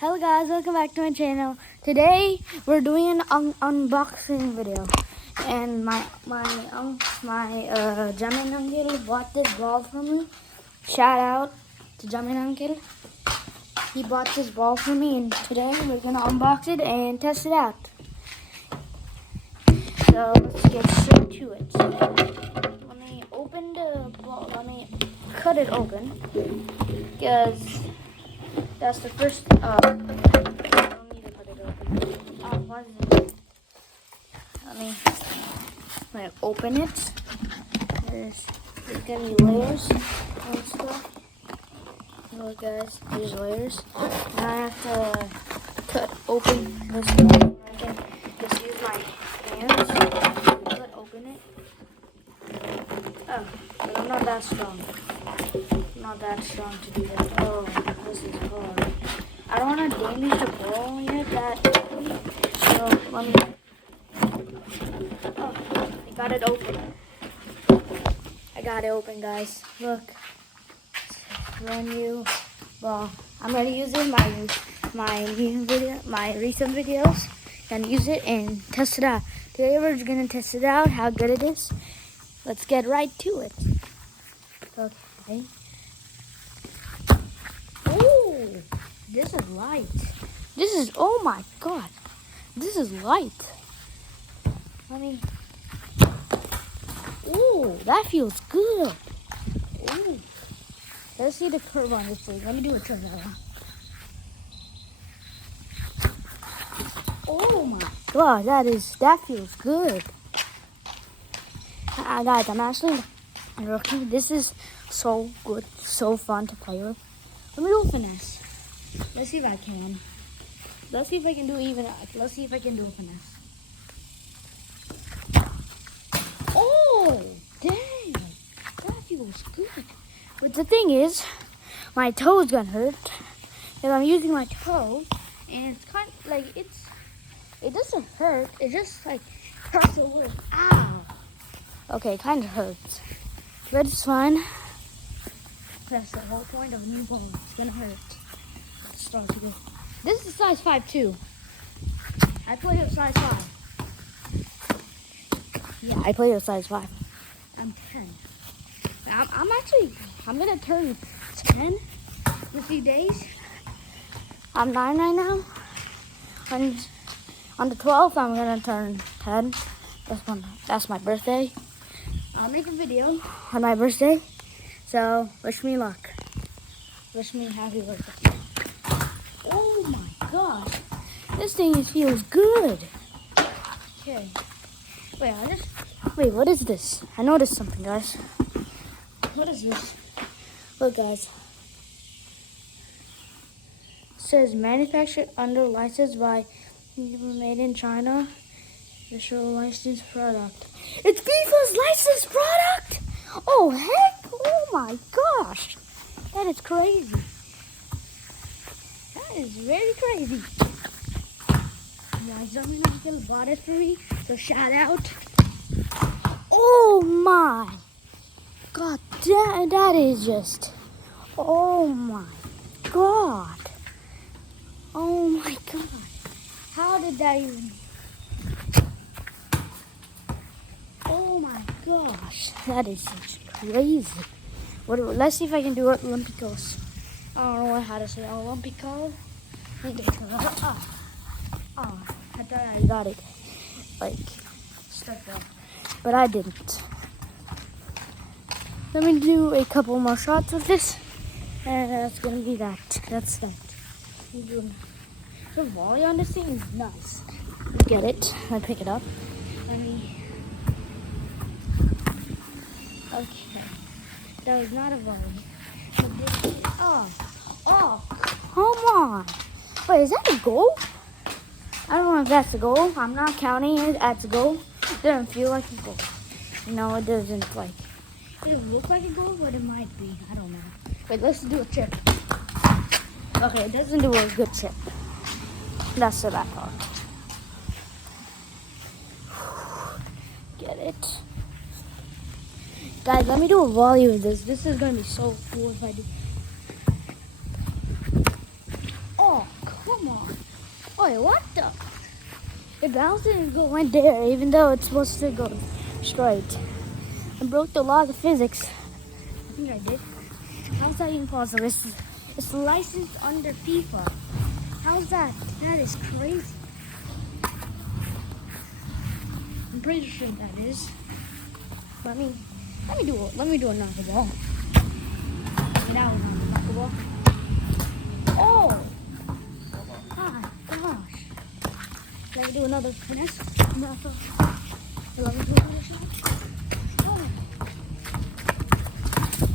Hello guys, welcome back to my channel. Today we're doing an unboxing video, and my Jamin uncle bought this ball for me. Shout out to Jamin uncle. He bought this ball for me, and today we're gonna unbox it and test it out. So let's get straight to it. Let me open the ball. Let me cut it open because that's the first. I don't need to cut it open. What is it? Let me open it. There's gonna be layers and stuff. Look, guys, there's layers. Now I have to cut open this one. I can just use my hands to cut open it. Oh, but I'm not that strong. Not that strong to do that. Oh, this is hard. I don't want to damage the ball yet that quickly. So let me. Oh, I got it open. I got it open, guys. Look, brand new ball. I'm gonna use it in my recent videos. Gonna use it and test it out. Today we're gonna test it out, how good it is. Let's get right to it. Okay. This is light. This is, oh my god. This is light. Let me, ooh, that feels good. Ooh. Let's see the curve on this thing. Let me do a turn around. Oh my god, that feels good. Guys, I'm actually rookie. This is so good, so fun to play with. Let me do a finesse. Let's see if I can. Let's see if I can do let's see if I can do a finesse. Oh, dang. That feels good. But the thing is, my toe is gonna hurt. Because I'm using my toe. And it's kind of like, it doesn't hurt. It just like hurts a little. Ow. Okay, it kind of hurts. But it's fine. That's the whole point of a new ball. It's gonna hurt. Start to go. This is size 5 too. I play with size 5. Yeah, I play with size 5. I'm 10. I'm gonna turn 10 in a few days. I'm 9 right now. On the 12th, I'm gonna turn 10. That's my birthday. I'll make a video on my birthday. So wish me luck. Wish me happy birthday. Oh my gosh, this thing feels good. Okay, wait, what is this? I noticed something, guys. What is this? Look, guys. It says manufactured under license by made in China. Official licensed product. It's FIFA's licensed product. Oh heck! Oh my gosh, that is crazy. That is very crazy. My Jamin uncle bought it for me, so shout out. Oh my god, that is just, oh my god. Oh my god. How did that even, oh my gosh, that is just crazy. Let's see if I can do it Olympicos. I don't know how to say Olympico. I thought I got it like stuck there, but I didn't. Let me do a couple more shots of this, and that's gonna be that. That's that. The volley on this thing is nice. Get it? I pick it up. Let me. Okay, that was not a volley. Oh, come on. Wait, is that a goal? I don't know if that's a goal. I'm not counting it as a goal. It doesn't feel like a goal. No, it doesn't it look like a goal, but it might be. I don't know. Wait, let's do a chip. Okay, it doesn't do a good chip. That's the bad part. Get it. Guys, let me do a volley with this. This is going to be so cool if I do. Oh, come Wait, what the? It bounced and went there, even though it's supposed to go straight. I broke the laws of physics. I think I did. How's that even possible? It's licensed under FIFA. How's that? That is crazy. I'm pretty sure that is. Let me do another ball. Get out of the ball. Oh! My gosh. Let me do another finesse. Oh.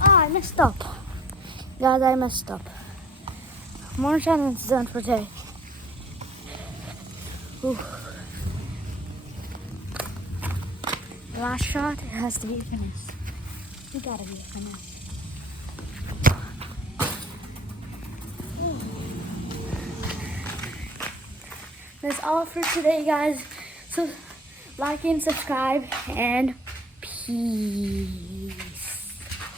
I messed up. Guys, I messed up. More challenges done for today. Ooh. Last shot, it has to be a finesse. You gotta be a finesse. That's all for today, guys. So, like and subscribe, and peace.